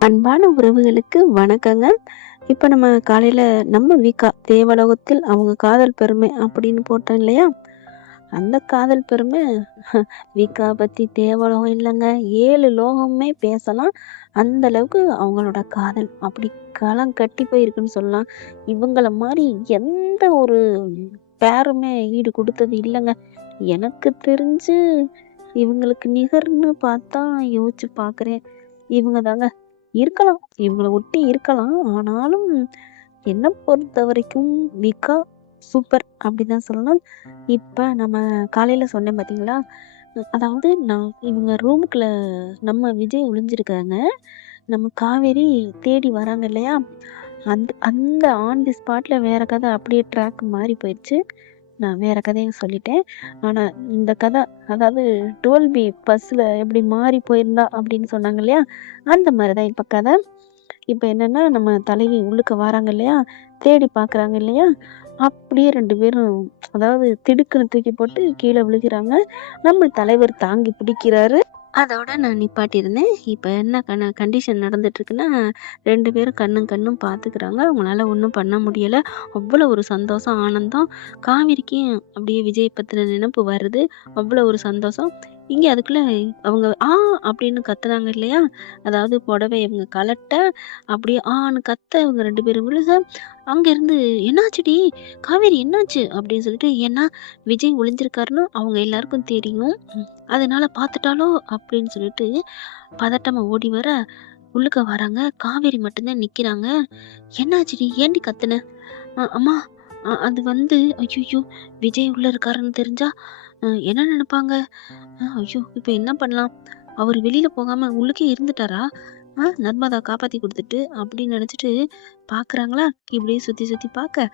அன்பான உறவுகளுக்கு வணக்கங்க. இப்ப நம்ம காலையில நம்ம வீக்கா தேவலோகத்தில் அவங்க காதல் பெருமை அப்படின்னு போட்டோம் இல்லையா? அந்த காதல் பெருமை வீக்கா பத்தி தேவலோகம் இல்லங்க. 7 லோகமுமே பேசலாம். அந்த அளவுக்கு அவங்களோட காதல் அப்படி களம் கட்டி போயிருக்குன்னு சொல்லலாம். இவங்கள மாரி எந்த ஒரு பேருமே ஈடு குடுத்தது இல்லங்க. எனக்கு தெரிஞ்சு இவங்களுக்கு நிகர்ன்னு பார்த்தா யோசிச்சு பார்க்குறேன். இவங்க தாங்க. இருக்கலாம். இவங்கள ஒட்டி இருக்கலாம். ஆனாலும் என்ன பொறுத்தவரைக்கும் விகா சூப்பர் அப்படிதான் சொல்லலாம். இப்ப நம்ம காலையில சொன்னேன் பார்த்தீங்களா? அதாவது நான் இவங்க ரூமுக்குள்ள நம்ம விஜய் ஒளிஞ்சிருக்காங்க. நம்ம காவேரி தேடி வராங்க இல்லையா? அந்த அந்த ஆன் தி ஸ்பாட்ல வேற கதை அப்படியே ட்ராக் மாறி போயிடுச்சு. நான் வேற கதைய சொல்லிட்டேன். ஆனா இந்த கதை அதாவது 12B பஸ்ல எப்படி மாறி போயிருந்தா அப்படின்னு சொன்னாங்க இல்லையா? அந்த மாரி தான் இப்ப கதை. இப்ப என்னன்னா நம்ம தலைவி உள்ளுக்க வராங்க இல்லையா? தேடி பார்க்குறாங்க இல்லையா? அப்படியே 2 பேரும் அதாவது திடுக்குன்னு தூக்கி போட்டு கீழ விழுகுறாங்க. நம்ம தலைவர் தாங்கி பிடிக்கிறாரு. அதோட நான் நிப்பாட்டியிருந்தேன். இப்ப என்ன கண்டிஷன் நடந்துட்டு இருக்குன்னா, 2 பேரும் கண்ணும் கண்ணும் பார்த்துக்கிறாங்க. அவங்களால ஒண்ணும் பண்ண முடியல. அவ்வளோ ஒரு சந்தோஷம், ஆனந்தம். காவேரிக்கும் அப்படியே விஜய் பத்தின நினைப்பு வருது. அவ்வளோ ஒரு சந்தோஷம். இங்க அதுக்குள்ள அவங்க அப்படின்னு கத்துனாங்க இல்லையா? அதாவது புடவைய இவங்க கழட்ட, அப்படியே ஆன்னு கத்த இவங்க 2 பேரும் விழுக, அங்கேருந்து "என்னாச்சுடி? காவேரி என்னாச்சு?" அப்படின்னு சொல்லிட்டு ஏன்னா விஜய் ஒளிஞ்சிருக்காருன்னு அவங்க எல்லாருக்கும் தெரியும். அதனால பார்த்துட்டாளோ அப்படின்னு சொல்லிட்டு பதட்டமா ஓடி வர, உள்ளுக்க வராங்க. காவேரி மட்டும் தான் நிக்கிறாங்க. "என்னாச்சுடி? ஏன்டி கத்துன?" அம்மா அது வந்து ஐய்யய்யோ! விஜய் உள்ள இருக்காருன்னு தெரிஞ்சா என்ன நெனைப்பாங்க? ஐயோ! இப்ப என்ன பண்ணலாம்? அவரு வெளியில போகாம உள்ளுக்கே இருந்துட்டாரா? நர்மதா காப்பாத்தி குடுத்துட்டு அப்படின்னு நெனச்சுட்டு பார்க்குறாங்களா, இப்படியே சுத்தி சுத்தி பார்க்க,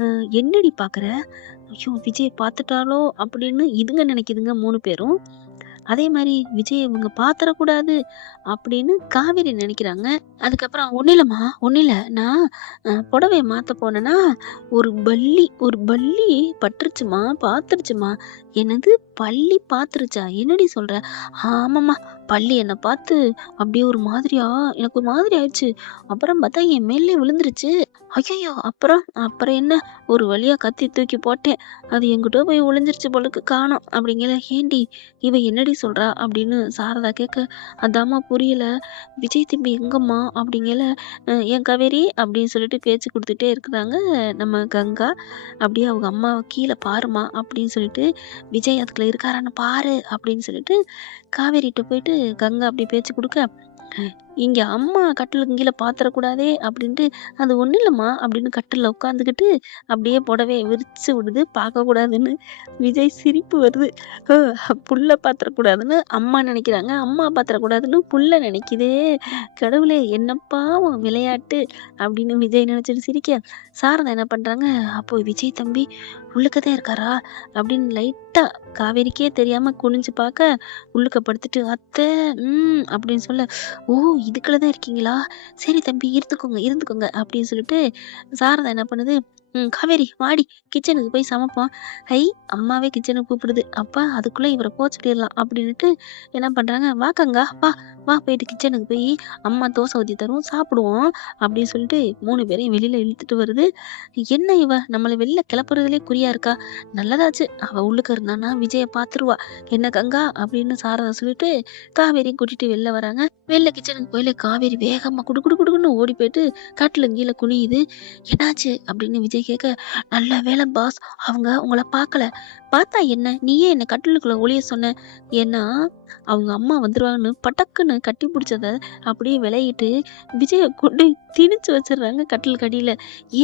"அ என்னடி பார்க்குற? ஐயோ! விஜய பார்த்துட்டாளோ?" அப்படின்னு இதுங்க நெனைக்குதுங்க 3 பேரும். அதே மாரி விஜய இவங்க பாத்துறக்கூடாது அப்படின்னு காவேரி நெனைக்கிறாங்க. அதுக்கப்புறம் "ஒண்ணும் இல்லம்மா, ஒண்ணும் இல்ல. நான் புடவைய மாத்த போனேன்னா, ஒரு பல்லி பட்டுருச்சும்மா, பாத்துருச்சும்மா." "என்னது பல்லி பாத்துருச்சா? என்னடி சொல்ற?" "ஆமாம்மா, பல்லி என்ன பாத்து அப்படியே ஒரு மாதிரியா எனக்கு ஒரு மாதிரி ஆயிடுச்சு. அப்புறம் பாத்தா என் மேலயே விழுந்துருச்சு. ஐயய்யோ! அப்புறம் அப்புறம் என்ன? ஒரு வழியா கத்தி தூக்கி போட்டேன். அது எங்கிட்டோ போய் ஒளிஞ்சிருச்சு போலருக்கு காணோம்." அப்படிங்கையில "ஏன்டி இவ என்னடி சொல்றா?" அப்படின்னு சாரதா கேட்க, "அதாம்மா புரியல. விஜய் தம்பி எங்கம்மா?" அப்படிங்கையில, "ஏன் காவேரி" அப்படின்னு சொல்லிட்டு பேச்சு குடுத்துட்டே இருக்குறாங்க நம்ம கங்கா. அப்படியே அவங்க அம்மாவ "கீழ பாரும்மா" அப்படின்னு சொல்லிட்டு, "விஜய் அதுக்குள்ள இருக்காரான்னு பாரு" அப்படின்னு சொல்லிட்டு காவேரிட்ட போயிட்டு கங்கா அப்படி பேச்சு குடுக்க, இங்க அம்மா கட்டிலுக்கு கீழ பாத்துறக்கூடாதே அப்படின்ட்டு, "அது ஒண்ணும் இல்லம்மா" அப்படின்னு கட்டில்ல உட்காந்துக்கிட்டு, அப்படியே புடவைய விரிச்சு விடுது. பார்க்கக்கூடாதுன்னு. விஜய் சிரிப்பு வருது. அ புள்ள பாத்துறக்கூடாதுன்னு அம்மா நெனைக்கிறாங்க. அம்மா பாத்துறக்கூடாதுன்னு புள்ள நெனைக்குதே. கடவுளே! என்னப்பா உன் விளையாட்டு அப்படின்னு விஜய் நெனச்சுட்டு சிரிக்க, சாரதா என்ன பண்றாங்க, அப்போ விஜய் தம்பி உள்ளுக்க தான் இருக்காரா? அப்படின்னு லைட்டா காவேரிக்கே தெரியாம குனிஞ்சு பார்க்க, உள்ளுக்க படுத்துட்டு, "அத்தை அப்படின்னு சொல்ல, "ஓ! இதுக்குள்ள தான் இருக்கீங்களா? சரி தம்பி இருந்துக்கோங்க, இருந்துக்கோங்க." அப்படின்னு சொல்லிட்டு சாரதா என்ன பண்ணுது, காவேரி வாடி கிச்சனுக்கு போய் சமைப்போம்." ஐ! அம்மாவே கிச்சனுக்கு கூப்பிடுது. அப்பா அதுக்குள்ள இவர போ சொல்லிரலாம் அப்படின்னுட்டு என்ன பண்றாங்க, "வா கங்கா வா, வா போயிட்டு கிச்சனுக்கு போய் அம்மா தோசை ஊத்தி தரும் சாப்பிடுவோம்." அப்படின்னு சொல்லிட்டு 3 பேரையும் வெளியில இழுத்துட்டு வருது. என்ன இவ நம்மள வெளில கிளப்புறதுலயே குறியா இருக்கா? நல்லதாச்சு அவ உள்ளுக்க இருந்தான்னா விஜய பாத்துருவா. "என்ன கங்கா?" அப்படின்னு சாரதா சொல்லிட்டு காவேரியும் கூட்டிட்டு வெளில வராங்க. வெளில கிச்சனுக்கு போயில காவேரி வேகமா குடு குடு குடுன்னு ஓடி போயிட்டு கட்டிலுக்கு கீழ குனியுது. "என்னாச்சு?" அப்படின்னு விஜய் கேட்க, "நல்ல வேளை பாஸ் அவங்க உங்கள பார்க்கல. பார்த்தா என்ன? நீ ஏன் என்ன கட்டிலுக்குள்ள ஒளிய சொன்ன?" ஏன்னா, அவங்க அம்மா வந்துருவாங்கன்னு படக்குன்னு கட்டி புடிச்சத அப்படியே விலகிட்டு விஜய கொண்டு திணிச்சு வச்சுடுறாங்க கட்டிலுக்கு அடியில.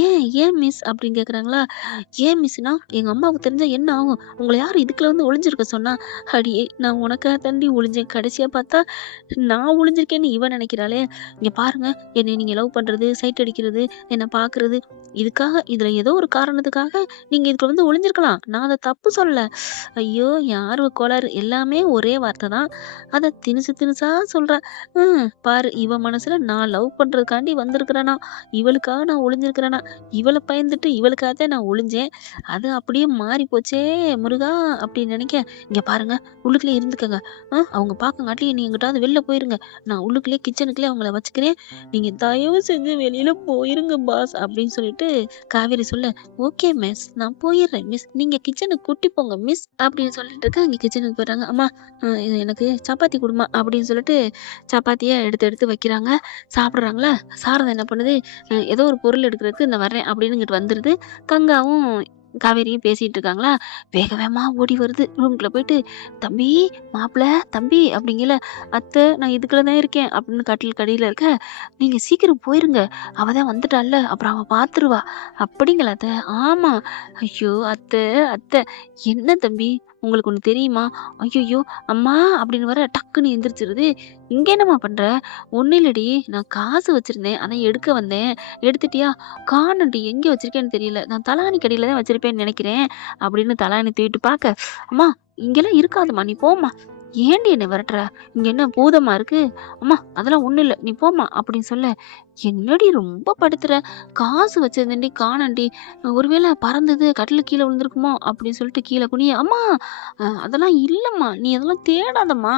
"ஏன்? ஏன் மிஸ்?" அப்படின்னு கேட்குறாங்களா. "ஏன் மிஸ்னா, எங்க அம்மாவுக்கு தெரிஞ்சா என்ன ஆகும்? உங்கள யாரு இதுக்குள்ள வந்து ஒளிஞ்சிருக்க சொன்னா?" "அடியே நான் உனக்காக தாண்டி ஒளிஞ்சேன். கடைசியா பார்த்தா நான் ஒளிஞ்சிருக்கேன்னு இவ நினைக்கிறாளே. இங்க பாருங்க என்னைய நீங்க லவ் பண்றது, சைட் அடிக்கிறது, என்ன பார்க்குறது இதுல ஏதோ ஒரு காரணத்துக்காக நீங்க இதுக்குள்ள வந்து ஒளிஞ்சிருக்கலாம். நான் அத தப்பு சொல்லல. ஐயோ! என் ஆர்வ கோளாறு எல்லாமே ஒரே வார்த்தை தான். அத திணிச்சு திணிச்சா சொல்றா. பாரு இவ மனசுல நான் லவ் பண்றதுக்காண்டி வந்திருக்கிறேனா, இவளுக்காக நான் ஒளிஞ்சிருக்கிறேனா, இவள பயந்துட்டு இவளுக்காக தான் நான் ஒளிஞ்சேன். அது அப்படியே மாறி போச்சே முருகா அப்படின்னு நினைக்க, இங்க பாருங்க உள்ளுக்குள்ளே இருந்துக்கங்க. அவங்க பார்க்கங்காட்டி நீ எங்கிட்டாவது வெளில போயிருங்க. நான் உள்ளுக்குள்ளே கிச்சனுக்குள்ளே அவங்கள வச்சுக்கிறேன். நீங்க தயவு செஞ்சு வெளியில போயிருங்க பாஸ் அப்படின்னு சொல்லிட்டு காவேரி சொல்ல, ஓகே மிஸ் நான் போயிடுறேன் மிஸ். நீங்க கிச்சனுக்கு கூட்டி போங்க மிஸ் அப்படின்னு சொல்லிட்டு இருக்க, இங்க கிச்சனுக்கு போயிடுறாங்க. அம்மா இது எனக்கு சப்பாத்தி குடுமா அப்படின்னு சொல்லிட்டு சப்பாத்திய எடுத்து எடுத்து வைக்கிறாங்க. சாப்பிடுறாங்களா, சாரதா என்ன பண்ணுது, ஏதோ ஒரு பொருள் எடுக்கிறதுக்கு இந்த வர்றேன் அப்படின்னு இங்கிட்டு வந்துருது. கங்காவும் காவேரியும் பேசிட்டு இருக்காங்களா, வேக வேகமா ஓடி வருது ரூம்குள்ள போயிட்டு, தம்பி மாப்பிள தம்பி அப்படிங்கல, அத்தை நான் இதுக்குள்ள தான் இருக்கேன் அப்படின்னு கட்டில் கடியில இருக்க, நீங்க சீக்கிரம் போயிருங்க, அவ தான் வந்துட்டால அப்புறம் அவ பாத்துருவா அப்படிங்களா அத்தை. ஆமா. ஐயோ அத்தை அத்தை, என்ன தம்பி உங்களுக்கு ஒண்ணு தெரியுமா? ஐயையோ அம்மா அப்படின்னு வர டக்குன்னு எந்திரிச்சிருது. இங்க என்னம்மா பண்ற? ஒண்ணும் இல்லடி, நான் காசு வச்சிருந்தேன் அதான் எடுக்க வந்தேன். எடுத்துட்டியா? காணோம்டி, எங்க வச்சிருக்கேன்னு தெரியல. நான் தலாணி கடியில தான் வச்சிருப்பேன்னு நினைக்கிறேன் அப்படின்னு தலாணி தூக்கிட்டு பார்க்க, அம்மா இங்கெல்லாம் இருக்காதும்மா நீ போம்மா. ஏன்டி என்ன விரட்டுற? இங்க என்ன பூதமா இருக்கு? அம்மா அதெல்லாம் ஒண்ணும் இல்ல நீ போம்மா அப்படின்னு சொல்ல, என்னடி ரொம்ப படுத்துற? காசு வச்சிருந்தேன்டி காணோம்டி. ஒருவேளை பறந்தது கட்டிலுக்கு கீழ விழுந்திருக்குமோ அப்படின்னு சொல்லிட்டு கீழ குனிய, அம்மா அதெல்லாம் இல்லம்மா, நீ அதெல்லாம் தேடாதம்மா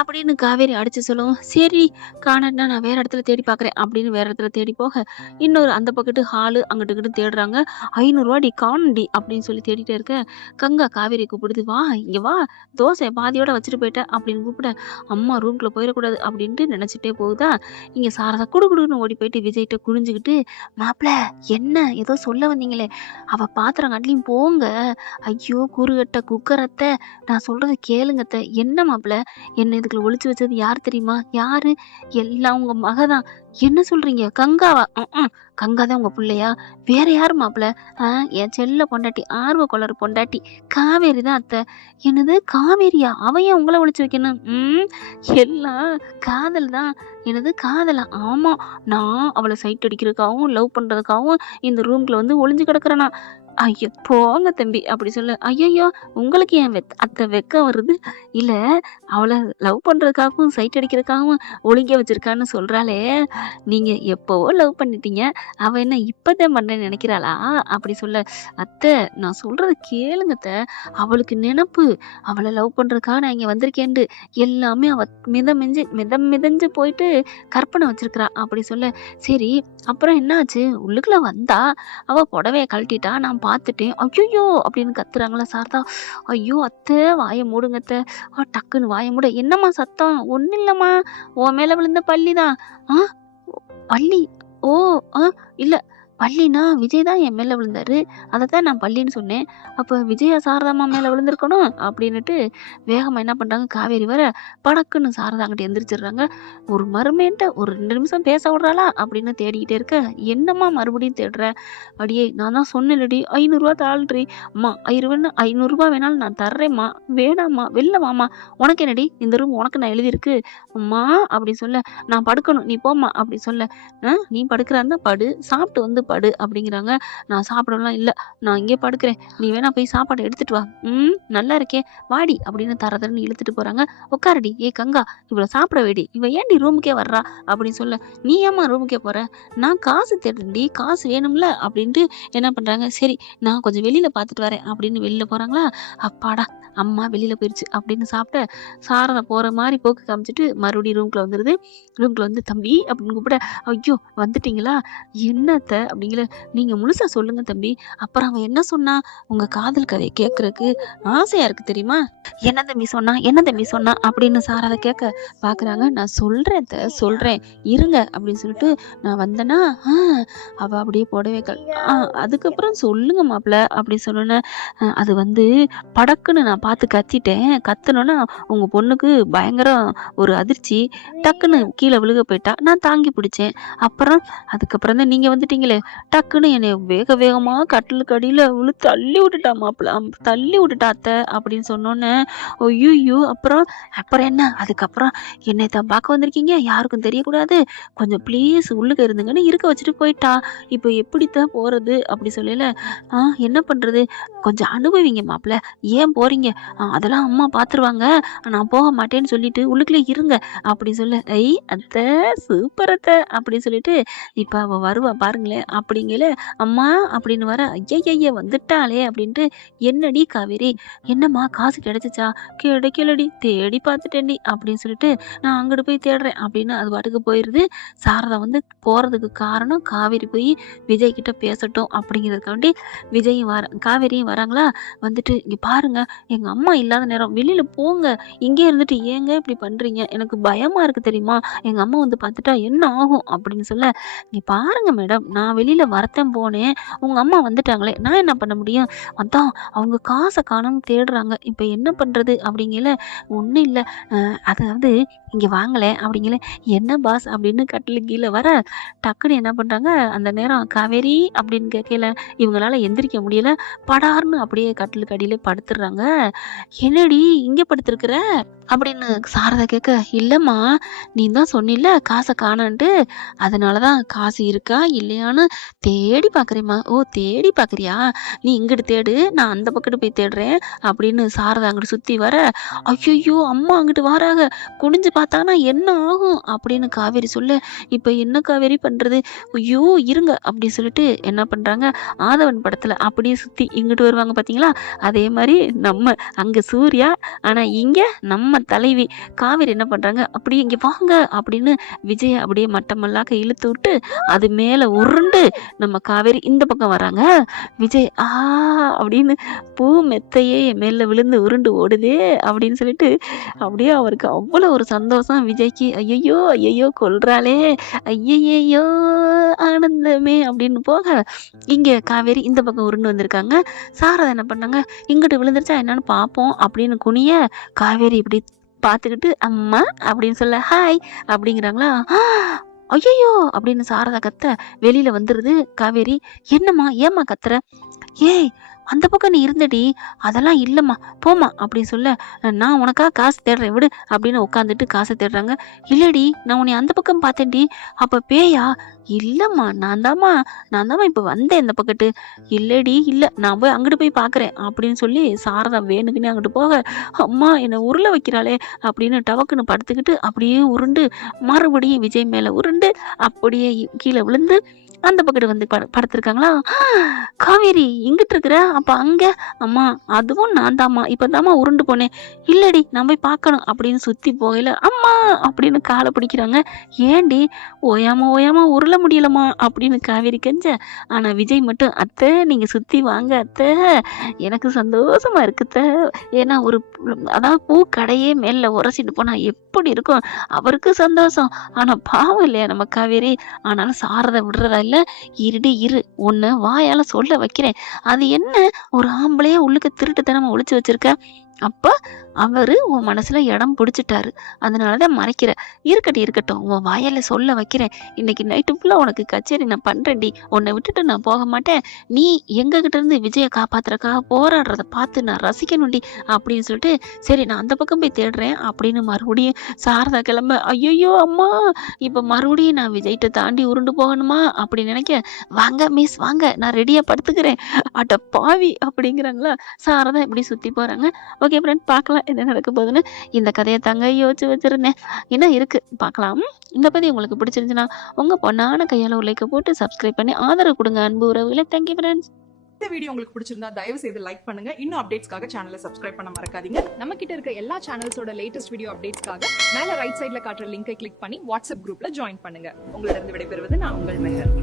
அப்படின்னு காவேரி அடிச்சு சொல்லவும், சரி காணோம்னா நான் வேற இடத்துல தேடி பார்க்குறேன் அப்படின்னு வேற இடத்துல தேடி போக, இன்னொரு அந்த பக்கத்து ஹாலு அங்கிட்டு இங்கிட்டு தேடுறாங்க. 500 காணோம்டி அப்படின்னு சொல்லி தேடிட்டே இருக்க, கங்கா காவேரி கூப்பிடுது, வா இங்க வா, தோசை பாதியோட வச்சுட்டு போயிட்ட அப்படின்னு கூப்பிட, அம்மா ரூம்குள்ள போயிடக்கூடாது அப்படின்ட்டு நினைச்சிட்டே போகுதா. இங்க சாரதா குடுகுடுன்னு ஓடி போயிட்டு விஜய்கிட்ட குனிஞ்சுக்கிட்டு, மாப்பிள என்ன ஏதோ சொல்ல வந்தீங்களே, அவ பாத்திரம் காட்டிலையும் போங்க. ஐயோ கூறுகட்ட குக்கரத்தை, நான் சொல்றத கேளுங்க அத்தை. என்ன மாப்பிள, என்ன இதுக்குள்ள ஒளிச்சு வச்சது யார் தெரியுமா? யாரு? எல்லாம் உங்க மகதான். என்ன சொல்றீங்க? கங்காவா? கங்கா தான் உங்க புள்ளையா? வேற யாரு மாப்பிள? என் செல்ல பொண்டாட்டி, ஆர்வ கோளாறு பொண்டாட்டி காவேரி தான் அத்தை. என்னது காவேரியா? அவ ஏன் உங்களை ஒளிச்சு வைக்கணும்? எல்லாம் காதல் தான். என்னது காதலா? ஆமா, நான் அவளை சைட் அடிக்கிறதுக்காகவும் லவ் பண்றதுக்காகவும் இந்த ரூம்குள்ள வந்து ஒளிஞ்சு கிடக்குறேனா? ஐயோ போங்க தம்பி அப்படி சொல்ல, ஐயையோ உங்களுக்கு ஏன் அத்தை வெக்கம் வருது? இல்ல அவளை லவ் பண்றதுக்காகவும் சைட் அடிக்கிறதுக்காகவும் ஒளிங்க வச்சிருக்கான்னு சொல்றாளே, நீங்க எப்பவோ லவ் பண்ணிட்டீங்க, அவ என்ன இப்பதான் பண்றேன்னு நினைக்கிறாளா? அப்படி சொல்ல, அத்தை நான் சொல்றத கேளுங்க அத்தை. அவளுக்கு நினப்பு, அவளை லவ் பண்றதுக்காக நான் இங்க வந்திருக்கேன்ட்டு எல்லாமே அவ மிதஞ்சு போயிட்டு கற்பனை வச்சிருக்கிறா அப்படி சொல்ல, சரி அப்புறம் என்னாச்சு? உள்ளுக்குள்ள வந்தா, அவ புடவைய கழட்டிட்டா, நான் பார்த்துட்டேன். ஐயையோ அப்படின்னு கத்துறாங்களா சாரதா. ஐயோ அத்தை வாய மூடுங்க அத்தை. டக்குன்னு வாய மூட, என்னம்மா சத்தம்? ஒண்ணும் இல்லம்மா, உன் மேல விழுந்த பல்லிதான். பல்லி? ஓ இல்ல, பல்லினா விஜய் தான் என் மேல விழுந்தாரு, அதைத்தான் நான் பல்லின்னு சொன்னேன். அப்ப விஜயா சாரதாம்மா மேல விழுந்திருக்கணும் அப்படின்னுட்டு வேகமா என்ன பண்றாங்க, காவேரி வர படக்குன்னு சாரதா அங்கிட்டு எந்திரிச்சிடுறாங்க. ஒரு மருமேன்ட்ட ஒரு 2 நிமிஷம் பேச விடுறாளா அப்படின்னு தேடிக்கிட்டே இருக்க, என்னம்மா மறுபடியும் தேடுற? அடியே நான் தான் சொன்னேன்லடி 500 தாள்றி. அம்மா 500 வேணாலும் நான் தர்றேம்மா, வேணாம்மா வெளில வாமா, உனக்கு என்னடி இந்த ரூம் உனக்கு நான் எழுதியிருக்கு அம்மா அப்படி சொல்ல, நான் படுக்கணும் நீ போம்மா அப்படி சொல்ல, நீ படுக்கிறா இருந்தா படு, சாப்பிட்டு வந்து படு அப்படிங்கிறாங்க. நான் சாப்பிடலாம் இல்ல, நான் இங்கே படுக்கிறேன், நீ வேணா போய் சாப்பாடு எடுத்துட்டு வா. நல்லா இருக்கே வாடி அப்படின்னு தரதரன்னு இழுத்துட்டு போறாங்க. உட்காரடி ஏ கங்கா, இவ்வளவு சாப்பிட வேடி, இவ ஏன்டி ரூமுக்கே வர்றா அப்படின்னு சொல்ல, நீ ஏமா ரூமுக்கே போற? நான் காசு தேடுறேன்டி, காசு வேணும்ல அப்படின்ட்டு என்ன பண்றாங்க, சரி நான் கொஞ்சம் வெளியில பார்த்துட்டு வரேன் அப்படின்னு வெளியில போறாங்களா. அப்பாடா அம்மா வெளியில போயிருச்சு அப்படின்னு சாப்பிட்ட சாரதா போற மாதிரி போக்கு காமிச்சிட்டு மறுபடியும் ரூம்குள்ள வந்துருது. ரூம்குள்ள வந்து தம்பி அப்படின்னு கூப்பிட, ஐயோ வந்துட்டீங்களா, என்னத்த அப்படிங்கிற, நீங்க முழுசா சொல்லுங்க தம்பி. அப்புறம் அவன் என்ன சொன்னா? உங்க காதல் கதையை கேட்கறதுக்கு ஆசையா இருக்கு தெரியுமா? என்ன தம்பி சொன்னா, என்ன தம்பி சொன்னா அப்படின்னு சாரதா கேட்க பாக்குறாங்க. நான் சொல்றேன் சொல்றேன் இருங்க அப்படின்னு சொல்லிட்டு நான் வந்தேன்னா, அவ அப்படியே புடவை அதுக்கப்புறம் சொல்லுங்க மாப்பிள்ள அப்படி சொன்னோன்னே, அது வந்து படக்குன்னு நான் பார்த்து கத்திட்டேன். கத்துனோன்னா உங்க பொண்ணுக்கு பயங்கர ஒரு அதிர்ச்சி, டக்குன்னு கீழே விழுக போயிட்டா. நான் தாங்கி பிடிச்சேன். அதுக்கப்புறம் தான் நீங்க வந்துட்டீங்களே, டக்குன்னு என்னை வேக வேகமா கட்டிலுக்கு அடியில தள்ளி விட்டுட்டா மாப்பிள்ள, தள்ளி விட்டுட்டா அத்தை அப்படின்னு சொன்னோன்னே, ஐயோ அப்புறம் என்ன? அதுக்கப்புறம் என்னை தான் பார்க்க வந்திருக்கீங்க, யாருக்கும் தெரியக்கூடாது, கொஞ்சம் ப்ளீஸ் உள்ளுக்கு இருந்துங்கன்னு இருக்க வச்சுட்டு போயிட்டா. இப்போ எப்படித்தான் போறது அப்படி சொல்லல. என்ன பண்றது, கொஞ்சம் அனுபவிங்க மாப்பிள்ள, ஏன் போறீங்க அதெல்லாம் அம்மா பார்த்துருவாங்க, நான் போக மாட்டேன்னு சொல்லிட்டு உள்ளுக்குள்ளே இருங்க அப்படி சொல்ல, ஐ அத்தை சூப்பர் அத்தை அப்படி சொல்லிட்டு இப்போ அவள் வருவா பாருங்களேன் அப்படிங்கல, அம்மா அப்படின்னு வர, ஐயய்ய வந்துட்டாளே அப்படின்ட்டு, என்னடி காவேரி என்னம்மா காசு கிடைச்சிச்சா? கிடைக்கலடி, தேடி பார்த்துட்டேன்டி அப்படின்னு சொல்லிட்டு நான் அங்கிட்டு போய் தேடுறேன் அப்படின்னு அது பாட்டுக்கு போயிடுது. சாரதா வந்து போறதுக்கு காரணம் காவேரி போய் விஜய் கிட்ட பேசட்டும் அப்படிங்கிறதுக்காண்டி விஜயும் காவேரியும் வராங்களா. வந்துட்டு இங்க பாருங்க, எங்க அம்மா இல்லாத நேரம் வெளியில போங்க, இங்கே இருந்துட்டு ஏங்க இப்படி பண்றீங்க, எனக்கு பயமா இருக்கு தெரியுமா, எங்க அம்மா வந்து பார்த்துட்டா என்ன ஆகும் அப்படின்னு சொல்ல, இங்க பாருங்க மேடம், நான் வெளியில வரத்தேன் போனேன், உங்க அம்மா வந்துட்டாங்களே, நான் என்ன பண்ண முடியும், அதான் அவங்க காசை காணோம்னு தேடுறாங்க, இப்போ என்ன பண்றது அப்படிங்கல, ஒன்றும் இல்லை, அதாவது இங்கே வாங்கலை அப்படிங்கல, என்ன பாஸ் அப்படின்னு கட்டிலுக்கு கீழே வர, டக்குன்னு என்ன பண்ணுறாங்க, அந்த நேரம் காவேரி அப்படின்னு கேட்கல, இவங்களால எந்திரிக்க முடியல, படார்னு அப்படியே கட்டிலுக்கு அடியிலே படுத்துடுறாங்க. என்னடி இங்கே படுத்துருக்குற அப்படின்னு சாரதா கேட்க, இல்லைம்மா நீ தான் சொன்னில்ல காசை காணன்ட்டு, அதனால தான் காசு இருக்கா இல்லையான்னு தேடி பார்க்குறேம்மா. ஓ தேடி பார்க்குறியா, நீ இங்கிட்டு தேடு, நான் அந்த பக்கத்து போய் தேடுறேன் அப்படின்னு சாரதா அங்கிட்டு சுற்றி வர, ஐயோ அம்மா அங்கிட்டு வராங்க, குனிஞ்சு பார்த்தானா என்ன ஆகும் அப்படின்னு காவேரி சொல்ல, இப்போ என்ன காவேரி பண்ணுறது, ஐயோ இருங்க அப்படி சொல்லிட்டு என்ன பண்ணுறாங்க, ஆதவன் படத்தில் அப்படியே சுற்றி இங்கிட்டு வருவாங்க பார்த்தீங்களா, அதே மாதிரி நம்ம அங்கே சூர்யா, ஆனால் இங்கே நம்ம தலைவி காவேரி என்ன பண்ணுறாங்க, அப்படியே இங்கே வாங்க அப்படின்னு விஜய் அப்படியே மட்டமல்லாக்க இழுத்து விட்டு அது மேலே உருண்டு நம்ம காவேரி இந்த பக்கம் வராங்க. விஜய் அப்படின்னு பூ மெத்தையே மேல விழுந்து உருண்டு ஓடுதே அப்படின்னு சொல்லிட்டு அப்படியே அவருக்கு அவ்வளோ ஒரு சந்தோஷம் விஜய்க்கு, ஐயையோ ஐயையோ கொல்றாளே, ஐயையோ ஆனந்தமே அப்படின்னு போக, இங்கே காவேரி இந்த பக்கம் உருண்டு வந்திருக்காங்க. சாரதா என்ன பண்ணாங்க, இங்கிட்டு விழுந்துருச்சா என்னன்னு பார்ப்போம் அப்படின்னு குனிய, காவேரி இப்படி பார்த்துக்கிட்டு அம்மா அப்படின்னு சொல்ல, ஹாய் அப்படிங்கிறாங்களா. ஐயோ அப்படின்னு சாரதா கத்த வெளியில வந்துருது காவேரி, என்னம்மா ஏம்மா கத்துற, ஏய் அந்த பக்கம் நீ இருந்தடி, அதெல்லாம் இல்லைம்மா போமா அப்படின்னு சொல்ல, நான் உனக்காக காசு தேடுறேன் விடு அப்படின்னு உட்காந்துட்டு காசை தேடுறாங்க. இல்லடி நான் உன்னை அந்த பக்கம் பார்த்தேன்டி, அப்போ பேயா, இல்லைம்மா நான் தாம்மா இப்போ வந்தேன் இந்த பக்கத்து, இல்லடி இல்லை நான் போய் அங்கிட்டு போய் பார்க்குறேன் அப்படின்னு சொல்லி சாரதா வேணுக்குன்னு அங்கிட்டு போக, அம்மா என்னை உருளை வைக்கிறாளே அப்படின்னு டவக்குன்னு படுத்துக்கிட்டு அப்படியே உருண்டு மறுபடியும் விஜய் மேலே உருண்டு அப்படியே கீழே விழுந்து அந்த பக்கத்து வந்து படுத்திருக்காங்களா. காவேரி இங்கிட்டு இருக்கிற, அப்போ அங்கே, அம்மா அதுவும் நான் தாம்மா இப்போ தாம்மா உருண்டு போனேன், இல்லடி நான் போய் பார்க்கணும் அப்படின்னு சுற்றி போகல, அம்மா அப்படின்னு காலை பிடிக்கிறாங்க. ஏண்டி ஓயாம உருள முடியலம்மா அப்படின்னு காவேரி கெஞ்ச, ஆனால் விஜய் மட்டும், அத்தை நீங்கள் சுற்றி வாங்க அத்தை, எனக்கு சந்தோஷமா இருக்குத்த, ஏன்னா ஒரு அதாவது பூ கடையே மேலே உரசிட்டு போனால் எப்படி இருக்கும், அவருக்கு சந்தோஷம், ஆனால் பாவம் இல்லையா நம்ம காவேரி. ஆனாலும் சாரதை விடுறதா இல்லை, இருடி இரு ஒன்று வாயால சொல்ல வைக்கிறேன், அது என்ன ஒரு ஆம்பளையே உள்ளுக்கு திருட்டுத்தனமா ஒளிச்சு வச்சிருக்க, அப்ப அவரு உன் மனசுல இடம் பிடிச்சிட்டாரு, அதனாலதான் மறைக்கிற, இருக்கட்டும் உன் வாயால சொல்ல வைக்கிறேன், இன்னைக்கு நைட்டு ஃபுல்லா உனக்கு கச்சேரி நான் பண்றேன்டி, உன்னை விட்டுட்டு நான் போக மாட்டேன், நீ எங்க கிட்ட இருந்து விஜய காப்பாத்துறதுக்காக போராடுறத பார்த்து நான் ரசிக்கணும்டி அப்படின்னு சொல்லிட்டு, சரி நான் அந்த பக்கம் போய் தேடுறேன் அப்படின்னு மறுபடியும் சாரதா கிளம்ப, ஐயோ அம்மா இப்ப மறுபடியும் நான் விஜய்கிட்ட தாண்டி உருண்டு போகணுமா அப்படி நினைக்க, வாங்க மிஸ் வாங்க நான் ரெடியா படுத்துக்கிறேன், அட பாவி அப்படிங்கிறாங்களா. சாரதா இப்படி சுத்தி போறாங்க. ஓகே ஃப்ரெண்ட், பார்க்கலாம் என்ன நடக்க போகுதுன்னு. இந்த கதையை தாங்க யோசிச்சு வச்சிருந்தேன், இன்னும் இருக்கு பார்க்கலாம். இந்த பத்தி உங்களுக்கு பிடிச்சிருந்துச்சுன்னா உங்க பொண்ணான கையால ஒரு லைக்கை போட்டு சப்ஸ்கிரைப் பண்ணி ஆதரவு கொடுங்க அன்பு உறவுகளை. Thank you friends. இந்த வீடியோ உங்களுக்கு பிடிச்சிருந்தா தயவு செய்து லைக் பண்ணுங்க. இன்னும் அப்டேட்ஸ்க்காக சேனலை சப்ஸ்கிரைப் பண்ண மறக்காதீங்க. நம்ம கிட்ட இருக்க எல்லா சேனல்ஸோட லேட்டஸ்ட் வீடியோ அப்டேட்ஸ்க்காக மேல ரைட் சைடுல காட்டுற லிங்கை கிளிக் பண்ணி வாட்ஸ்அப் குரூப்ல ஜாயின் பண்ணுங்க. உங்களிடம் விடைபெறுவது நான் உங்கள் மெஹர்.